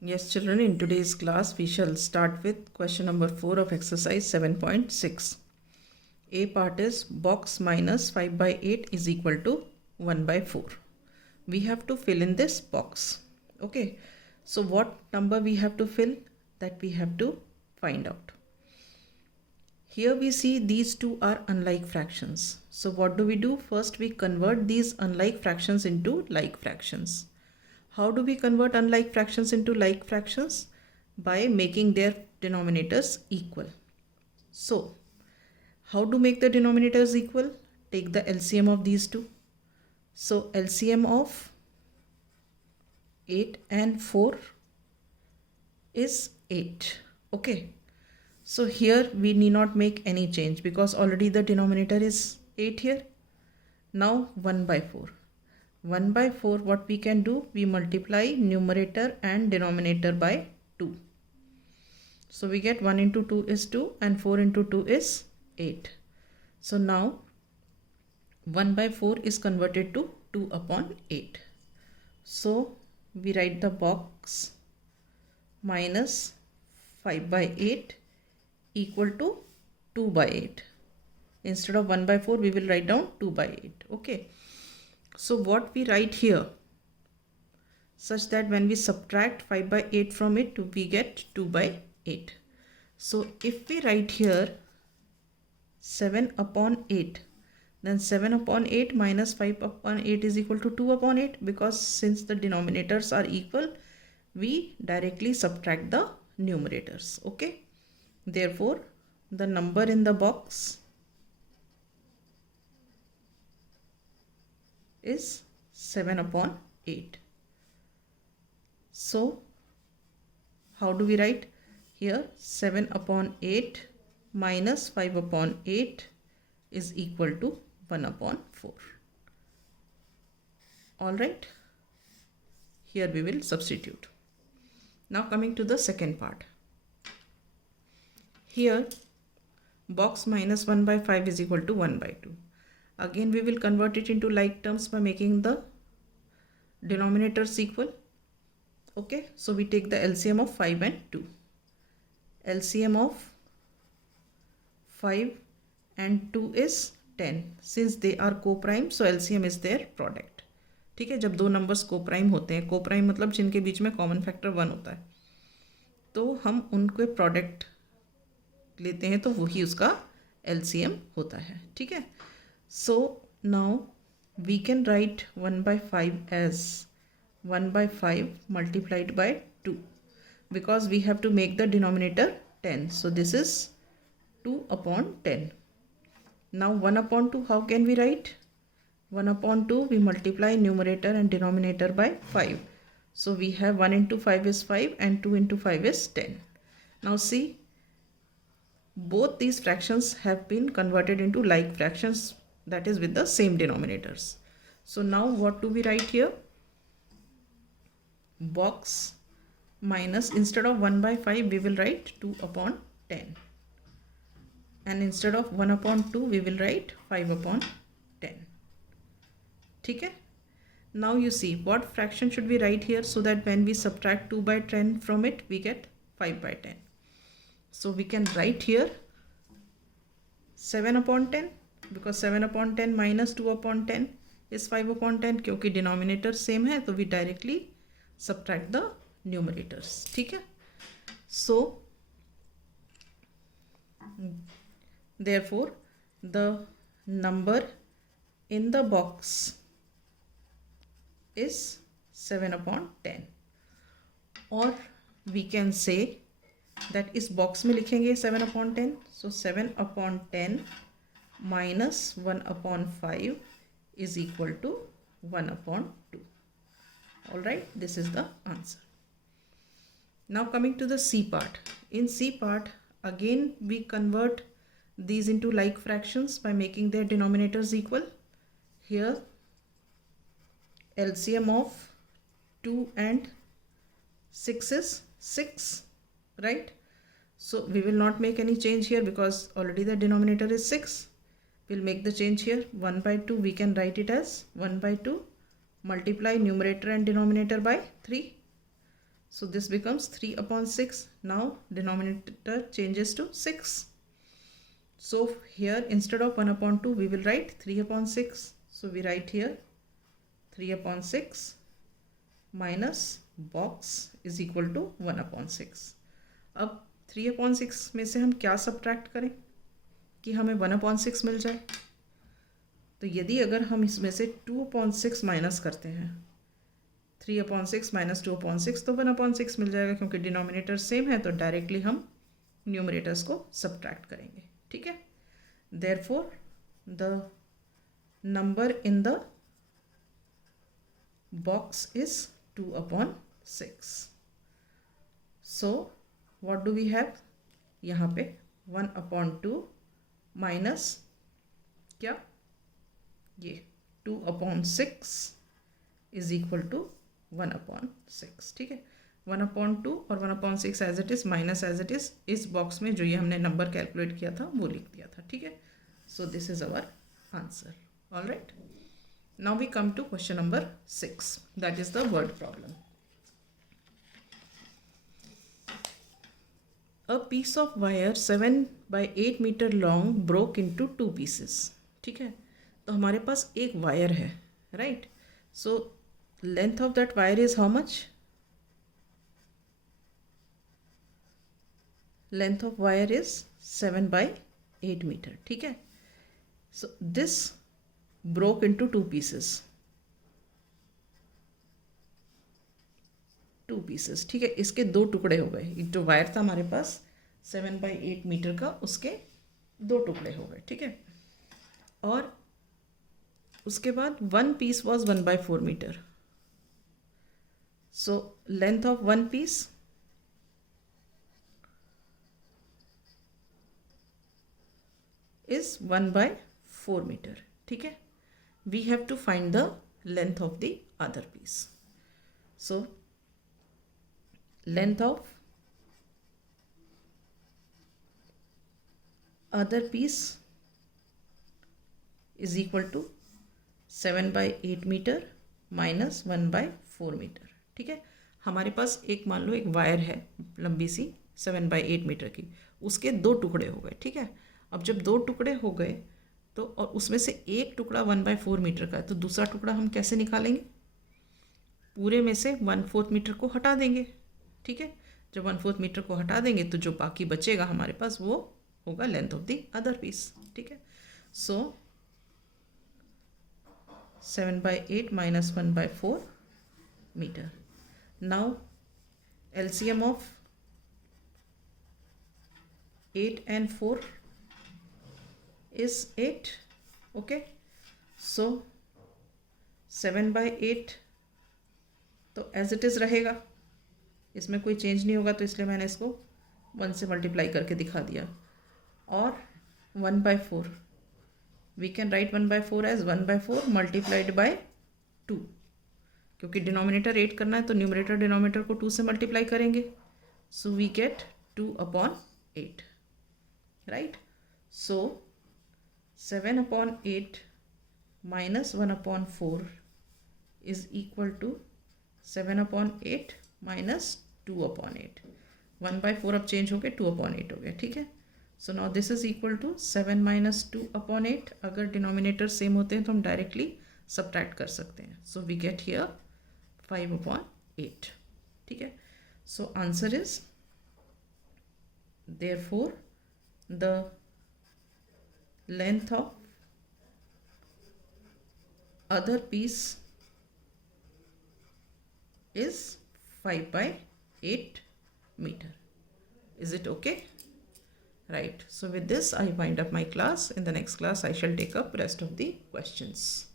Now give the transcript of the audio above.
Yes, children, in today's class, we shall start with question number 4 of exercise 7.6. A part is box minus 5 by 8 is equal to 1 by 4. We have to fill in this box. Okay, so what number we have to fill? That we have to find out. Here we see these two are unlike fractions. So what do we do? First, we convert these unlike fractions into like fractions. How do we convert unlike fractions into like fractions? By making their denominators equal. So, how to make the denominators equal? Take the LCM of these two. So, LCM of 8 and 4 is 8. Okay. So, here we need not make any change because already the denominator is 8 here. Now, 1 by 4. 1 by 4, what we can do? We multiply numerator and denominator by 2. So we get 1 into 2 is 2 and 4 into 2 is 8. So now 1 by 4 is converted to 2 upon 8. So we write the box minus 5 by 8 equal to 2 by 8. Instead of 1 by 4, we will write down 2 by 8. Okay. So what we write here, such that when we subtract 5 by 8 from it, we get 2 by 8. So if we write here 7 upon 8, then 7 upon 8 minus 5 upon 8 is equal to 2 upon 8, because since the denominators are equal, we directly subtract the numerators. Okay. Therefore, the number in the box is 7 upon 8. So, how do we write? Here 7 upon 8 minus 5 upon 8 is equal to 1 upon 4. Alright. Here we will substitute. Now coming to the second part. Here box minus 1 by 5 is equal to 1 by 2. Again we will convert it into like terms by making the denominators equal. Okay, so we take the LCM of 5 and 2. LCM of 5 and 2 is 10. Since they are co-prime, so LCM is their product. ठीक है, जब दो numbers co-prime होते हैं, co-prime मतलब जिनके बीच में common factor 1 होता है, तो हम उनके प्रोडक्ट लेते हैं तो वही उसका LCM होता है. ठीक है. So now we can write 1 by 5 as 1 by 5 multiplied by 2, because we have to make the denominator 10. So this is 2 upon 10. Now 1 upon 2, how can we write? 1 upon 2, we multiply numerator and denominator by 5. So we have 1 into 5 is 5 and 2 into 5 is 10. Now see, both these fractions have been converted into like fractions, that is with the same denominators. So now what do we write here? Box minus, instead of 1 by 5 we will write 2 upon 10, and instead of 1 upon 2 we will write 5 upon 10. ठीक है. Now you see, what fraction should we write here so that when we subtract 2 by 10 from it we get 5 by 10. So we can write here 7 upon 10, because 7 upon 10 minus 2 upon 10 is 5 upon 10. क्योंकि denominator same है तो we directly subtract the numerators. ठीक है. So therefore the number in the box is 7 upon 10. और we can say that इस box में लिखेंगे 7 upon 10. So 7 upon 10 minus 1 upon 5 is equal to 1 upon 2. Alright, this is the answer. Now coming to the C part. In C part, again we convert these into like fractions by making their denominators equal. Here LCM of 2 and 6 is 6, right? So we will not make any change here because already the denominator is 6. We'll make the change here. 1 by 2 we can write it as 1 by 2 multiply numerator and denominator by 3. So this becomes 3 upon 6. Now denominator changes to 6. So here instead of 1 upon 2 we will write 3 upon 6. So we write here 3 upon 6 minus box is equal to 1 upon 6. अब 3 upon 6 में से हम क्या subtract करें कि हमें 1 upon 6 मिल जाए. तो यदि अगर हम इसमें से 2 upon 6 माइनस करते हैं 3 upon 6 माइनस 2 upon 6 तो 1 upon 6 मिल जाएगा. क्योंकि डिनोमिनेटर सेम है तो डायरेक्टली हम न्यूमरेटर्स को सब्ट्रैक्ट करेंगे. ठीक है. Therefore the number in the box is 2 upon 6. So what do we have यहाँ पे 1 upon 2 माइनस क्या ये 2 upon 6 is equal to 1 upon 6. ठीक है. 1 upon 2 और 1 upon 6 as it is minus as it is इस बॉक्स में जो ये हमने नंबर कैलकुलेट किया था वो लिख दिया था. ठीक है. So this is our answer. All right. Now we come to question number 6. That is the word problem. A piece of wire 7 by 8 meter long broke into 2 pieces. ठीक है. तो हमारे पास एक वायर है. Right. So length of that wire is how much? Length of wire is 7 by 8 meter. ठीक है. So this broke into 2 pieces. 2 pieces. ठीक है. इसके 2 टुकड़े हो गए. एक जो वायर था हमारे पास 7 by 8 मीटर का उसके 2 टुकड़े हो गए. ठीक है. और उसके बाद 1 piece was 1 by 4 meter. So length of 1 piece is 1 by 4 meter. ठीक है. We have to find the length of the other piece. So length of other piece is equal to 7 by 8 meter minus 1 by 4 meter. ठीक है. हमारे पास एक मान लो एक wire है लंबी सी 7 by 8 मीटर की. उसके 2 टुकड़े हो गए. ठीक है. अब जब 2 टुकड़े हो गए तो और उसमें से एक टुकड़ा 1 by 4 मीटर का है तो दूसरा टुकड़ा हम कैसे निकालेंगे? पूरे में से 1/4 मीटर को हटा देंगे. ठीक है. जब 1/4 मीटर को हटा देंगे तो जो बाकी बचेगा हमारे पास वो होगा length of the other piece. ठीक है. सो 7 by 8 minus 1 by 4 meter. Now LCM of 8 and 4 is 8. Okay. So 7 by 8 तो एज इट इज़ रहेगा. इसमें कोई चेंज नहीं होगा तो इसलिए मैंने इसको 1 से मल्टीप्लाई करके दिखा दिया. और 1 by 4 we can write 1 by 4 as 1 by 4 multiplied by 2. क्योंकि डिनोमिनेटर 8 करना है तो न्यूमरेटर डिनोमिनेटर को 2 से मल्टीप्लाई करेंगे. So we get 2 upon 8. Right. So 7 upon 8 minus 1 upon 4 is equal to 7 upon 8 minus 2 upon 8. 1 by 4 अब चेंज हो गए 2 upon 8 हो गया. ठीक है. So now this is equal to 7 minus 2 upon 8. अगर डिनोमिनेटर सेम होते हैं तो हम डायरेक्टली सब्ट्रैक्ट कर सकते हैं. So we get here 5 upon 8. ठीक है. So answer is therefore the length of other piece is 5 by 8 meter. Is it okay? Right. So with this I wind up my class. In the next class I shall take up rest of the questions.